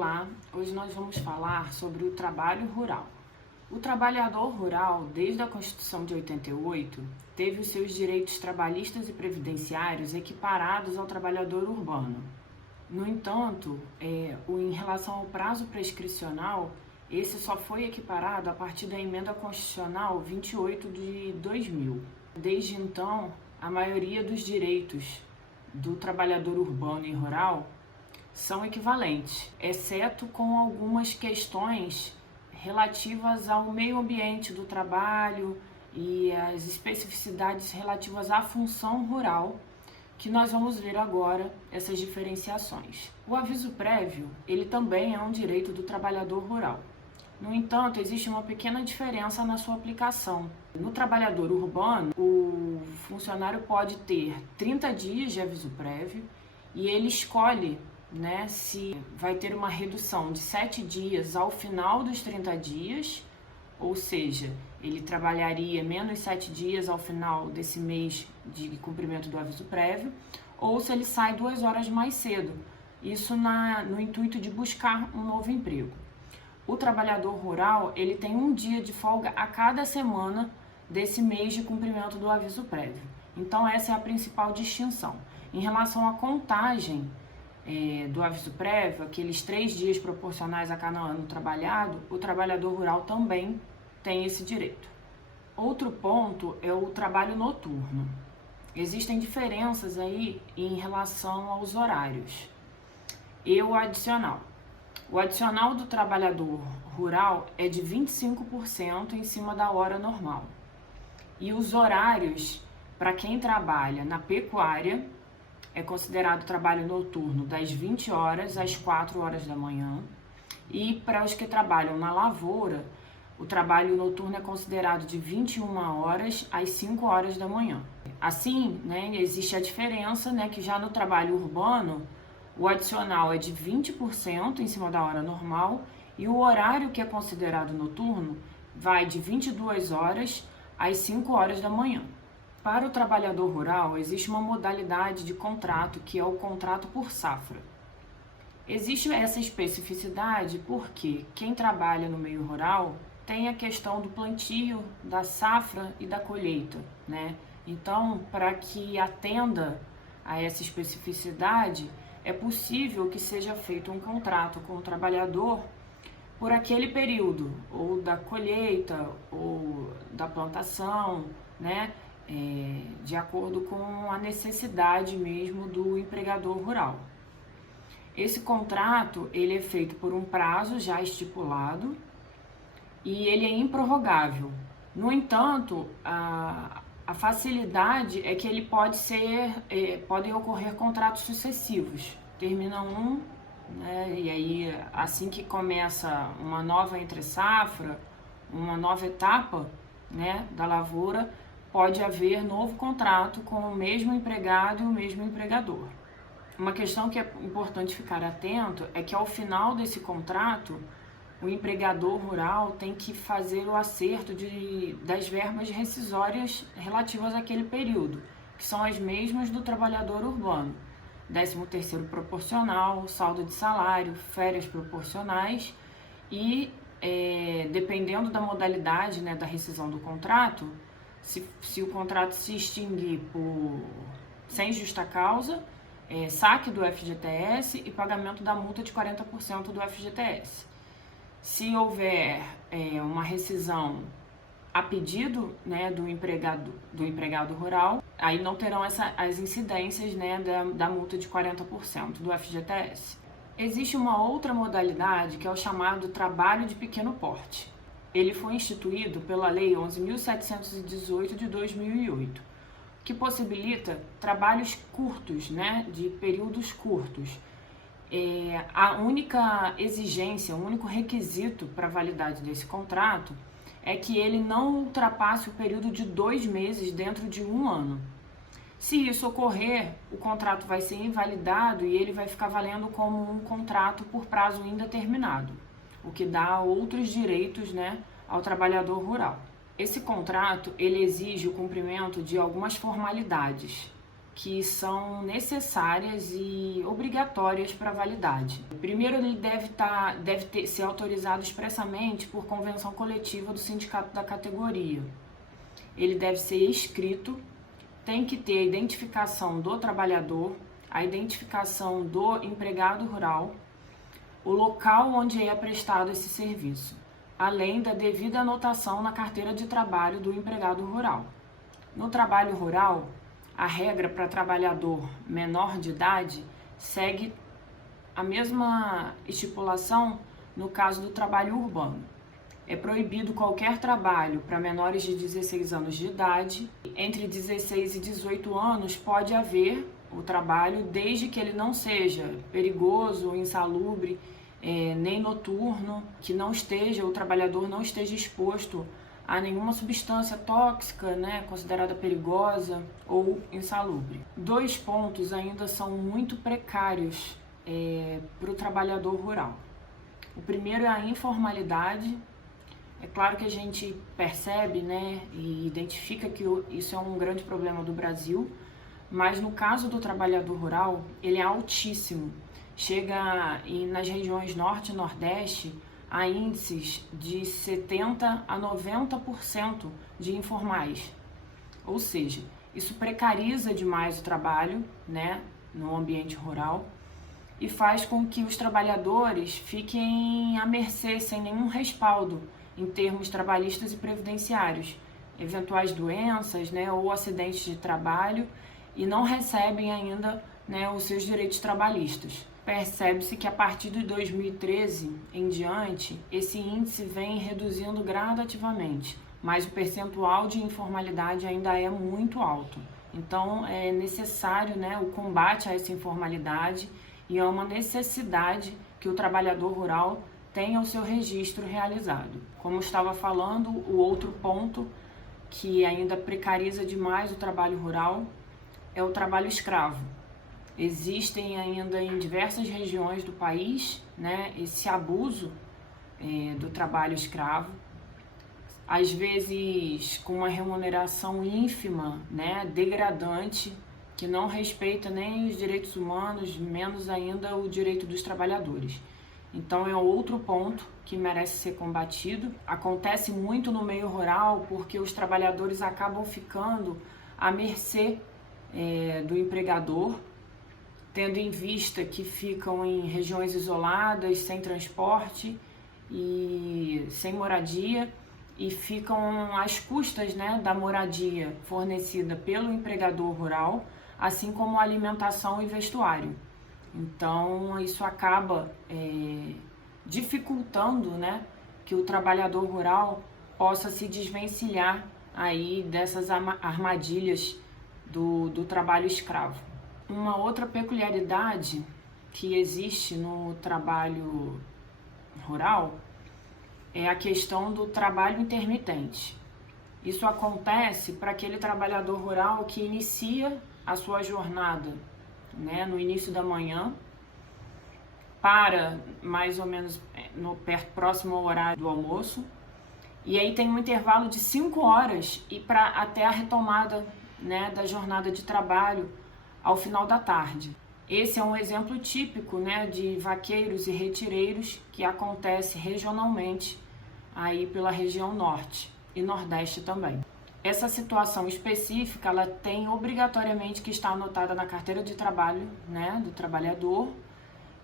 Olá, hoje nós vamos falar sobre o trabalho rural. O trabalhador rural, desde a Constituição de 88, teve os seus direitos trabalhistas e previdenciários equiparados ao trabalhador urbano. No entanto, em relação ao prazo prescricional, esse só foi equiparado a partir da Emenda Constitucional 28 de 2000. Desde então, a maioria dos direitos do trabalhador urbano e rural são equivalentes, exceto com algumas questões relativas ao meio ambiente do trabalho e as especificidades relativas à função rural, que nós vamos ver agora essas diferenciações. O aviso prévio, ele também é um direito do trabalhador rural. No entanto, existe uma pequena diferença na sua aplicação. No trabalhador urbano, o funcionário pode ter 30 dias de aviso prévio e ele escolhe se vai ter uma redução de 7 dias ao final dos 30 dias, ou seja, ele trabalharia menos 7 dias ao final desse mês de cumprimento do aviso prévio, ou se ele sai 2 horas mais cedo, isso no intuito de buscar um novo emprego. O trabalhador rural, ele tem um dia de folga a cada semana desse mês de cumprimento do aviso prévio. Então essa é a principal distinção. Em relação à contagem do aviso prévio, aqueles 3 dias proporcionais a cada ano trabalhado, o trabalhador rural também tem esse direito. Outro ponto é o trabalho noturno. Existem diferenças aí em relação aos horários. E o adicional. O adicional do trabalhador rural é de 25% em cima da hora normal. E os horários, para quem trabalha na pecuária, é considerado trabalho noturno das 20 horas às 4 horas da manhã. E para os que trabalham na lavoura, o trabalho noturno é considerado de 21 horas às 5 horas da manhã. Assim, existe a diferença, que já no trabalho urbano, o adicional é de 20% em cima da hora normal e o horário que é considerado noturno vai de 22 horas às 5 horas da manhã. Para o trabalhador rural, existe uma modalidade de contrato que é o contrato por safra. Existe essa especificidade porque quem trabalha no meio rural tem a questão do plantio, da safra e da colheita, Então, para que atenda a essa especificidade, é possível que seja feito um contrato com o trabalhador por aquele período, ou da colheita, ou da plantação, de acordo com a necessidade mesmo do empregador rural. Esse contrato, ele é feito por um prazo já estipulado e ele é improrrogável. No entanto, a facilidade é que ele podem ocorrer contratos sucessivos. Termina um, e aí assim que começa uma nova entre-safra, uma nova etapa, da lavoura, pode haver novo contrato com o mesmo empregado e o mesmo empregador. Uma questão que é importante ficar atento é que ao final desse contrato, o empregador rural tem que fazer o acerto das verbas rescisórias relativas àquele período, que são as mesmas do trabalhador urbano. 13º proporcional, saldo de salário, férias proporcionais e, dependendo da modalidade da rescisão do contrato, se o contrato se extinguir sem justa causa, saque do FGTS e pagamento da multa de 40% do FGTS. Se houver uma rescisão a pedido do empregado rural, aí não terão as incidências da multa de 40% do FGTS. Existe uma outra modalidade que é o chamado trabalho de pequeno porte. Ele foi instituído pela Lei 11.718 de 2008, que possibilita trabalhos curtos, de períodos curtos. A única exigência, o único requisito para a validade desse contrato é que ele não ultrapasse o período de 2 meses dentro de 1 ano. Se isso ocorrer, o contrato vai ser invalidado e ele vai ficar valendo como um contrato por prazo indeterminado, o que dá outros direitos, ao trabalhador rural. Esse contrato, ele exige o cumprimento de algumas formalidades. que são necessárias e obrigatórias para a validade. Primeiro, ele deve ser autorizado expressamente por convenção coletiva do sindicato da categoria. Ele deve ser escrito, tem que ter a identificação do trabalhador, a identificação do empregado rural, o local onde é prestado esse serviço, além da devida anotação na carteira de trabalho do empregado rural. No trabalho rural, a regra para trabalhador menor de idade segue a mesma estipulação no caso do trabalho urbano. É proibido qualquer trabalho para menores de 16 anos de idade. Entre 16 e 18 anos pode haver o trabalho, desde que ele não seja perigoso, insalubre, nem noturno, que o trabalhador não esteja exposto a nenhuma substância tóxica, considerada perigosa ou insalubre. 2 pontos ainda são muito precários para o trabalhador rural. O primeiro é a informalidade. É claro que a gente percebe, e identifica que isso é um grande problema do Brasil, mas no caso do trabalhador rural, ele é altíssimo. Chega nas regiões norte e nordeste a índices de 70% a 90% de informais. Ou seja, isso precariza demais o trabalho, no ambiente rural e faz com que os trabalhadores fiquem à mercê, sem nenhum respaldo em termos trabalhistas e previdenciários, eventuais doenças, ou acidentes de trabalho, e não recebem ainda, os seus direitos trabalhistas. Percebe-se que a partir de 2013 em diante, esse índice vem reduzindo gradativamente, mas o percentual de informalidade ainda é muito alto. Então, é necessário, o combate a essa informalidade, e é uma necessidade que o trabalhador rural tenha o seu registro realizado. Como eu estava falando, o outro ponto que ainda precariza demais o trabalho rural é o trabalho escravo. Existem ainda em diversas regiões do país, esse abuso do trabalho escravo, às vezes com uma remuneração ínfima, degradante, que não respeita nem os direitos humanos, menos ainda o direito dos trabalhadores. Então é outro ponto que merece ser combatido. Acontece muito no meio rural porque os trabalhadores acabam ficando à mercê do empregador, tendo em vista que ficam em regiões isoladas, sem transporte e sem moradia, e ficam às custas da moradia fornecida pelo empregador rural, assim como alimentação e vestuário. Então, isso acaba dificultando, que o trabalhador rural possa se desvencilhar aí dessas armadilhas do trabalho escravo. Uma outra peculiaridade que existe no trabalho rural é a questão do trabalho intermitente. Isso acontece para aquele trabalhador rural que inicia a sua jornada no início da manhã, para mais ou menos próximo ao horário do almoço, e aí tem um intervalo de 5 horas até a retomada da jornada de trabalho ao final da tarde. Esse é um exemplo típico de vaqueiros e retireiros que acontece regionalmente aí pela região norte e nordeste também. Essa situação específica, ela tem obrigatoriamente que estar anotada na carteira de trabalho do trabalhador,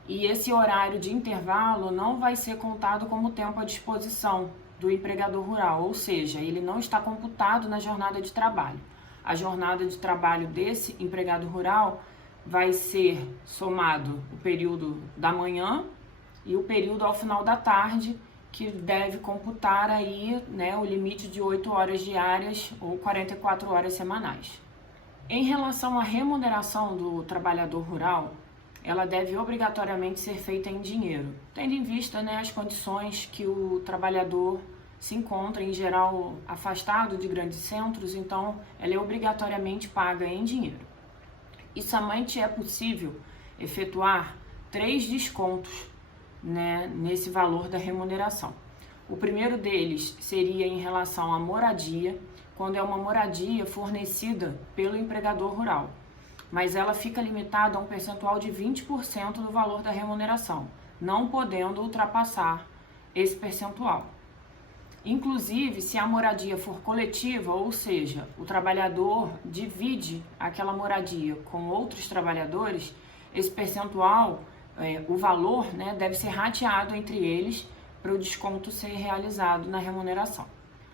e esse horário de intervalo não vai ser contado como tempo à disposição do empregador rural, ou seja, ele não está computado na jornada de trabalho. A jornada de trabalho desse empregado rural vai ser somado o período da manhã e o período ao final da tarde, que deve computar aí, o limite de 8 horas diárias ou 44 horas semanais. Em relação à remuneração do trabalhador rural, ela deve obrigatoriamente ser feita em dinheiro, tendo em vista as condições que o trabalhador se encontra, em geral, afastado de grandes centros, então ela é obrigatoriamente paga em dinheiro. E somente é possível efetuar 3 descontos nesse valor da remuneração. O primeiro deles seria em relação à moradia, quando é uma moradia fornecida pelo empregador rural. mas ela fica limitada a um percentual de 20% do valor da remuneração, não podendo ultrapassar esse percentual. Inclusive, se a moradia for coletiva, ou seja, o trabalhador divide aquela moradia com outros trabalhadores, esse percentual, o valor, né, deve ser rateado entre eles para o desconto ser realizado na remuneração.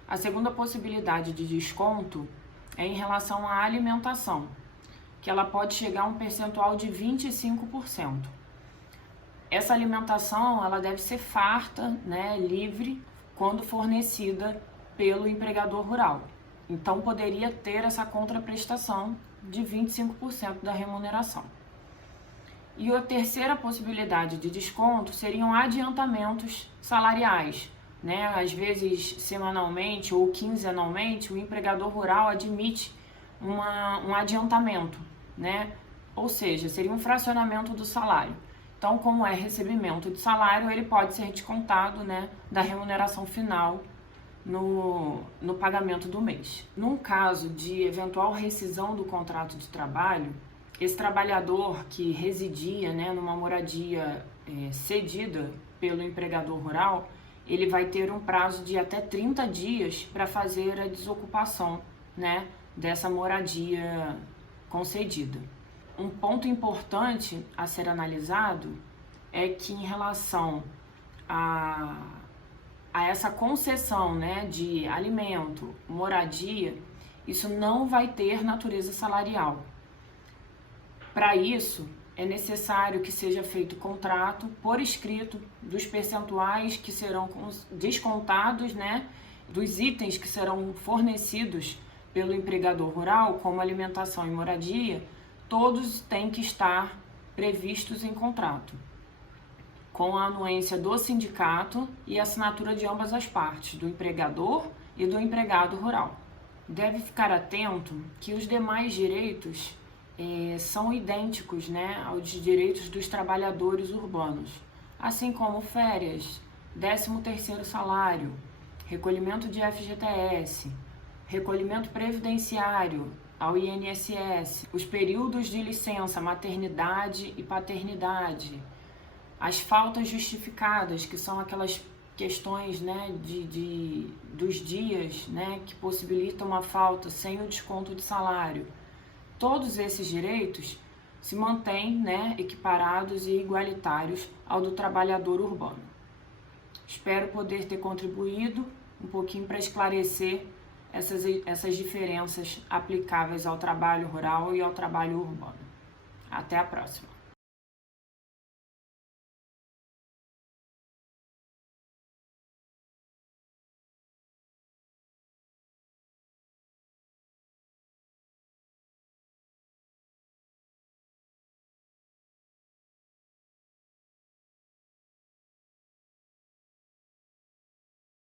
A segunda possibilidade de desconto é em relação à alimentação, que ela pode chegar a um percentual de 25%. Essa alimentação ela deve ser farta, né, livre, quando fornecida pelo empregador rural. Então, poderia ter essa contraprestação de 25% da remuneração. E a terceira possibilidade de desconto seriam adiantamentos salariais, né? Às vezes, semanalmente ou quinzenalmente, o empregador rural admite um adiantamento, né? Ou seja, seria um fracionamento do salário. Então, como é recebimento de salário, ele pode ser descontado, né, da remuneração final no pagamento do mês. Num caso de eventual rescisão do contrato de trabalho, esse trabalhador que residia, né, numa moradia cedida pelo empregador rural, ele vai ter um prazo de até 30 dias para fazer a desocupação, né, dessa moradia concedida. Um ponto importante a ser analisado é que em relação a essa concessão, né, de alimento, moradia, isso não vai ter natureza salarial. Para isso, é necessário que seja feito contrato por escrito dos percentuais que serão descontados, né, dos itens que serão fornecidos pelo empregador rural, como alimentação e moradia, todos têm que estar previstos em contrato, com a anuência do sindicato e assinatura de ambas as partes, do empregador e do empregado rural. Deve ficar atento que os demais direitos são idênticos, né, aos direitos dos trabalhadores urbanos, assim como férias, 13º salário, recolhimento de FGTS, recolhimento previdenciário, ao INSS, os períodos de licença, maternidade e paternidade, as faltas justificadas, que são aquelas questões, né, dos dias, né, que possibilitam uma falta sem o desconto de salário. Todos esses direitos se mantêm, né, equiparados e igualitários ao do trabalhador urbano. Espero poder ter contribuído um pouquinho para esclarecer essas diferenças aplicáveis ao trabalho rural e ao trabalho urbano. Até a próxima!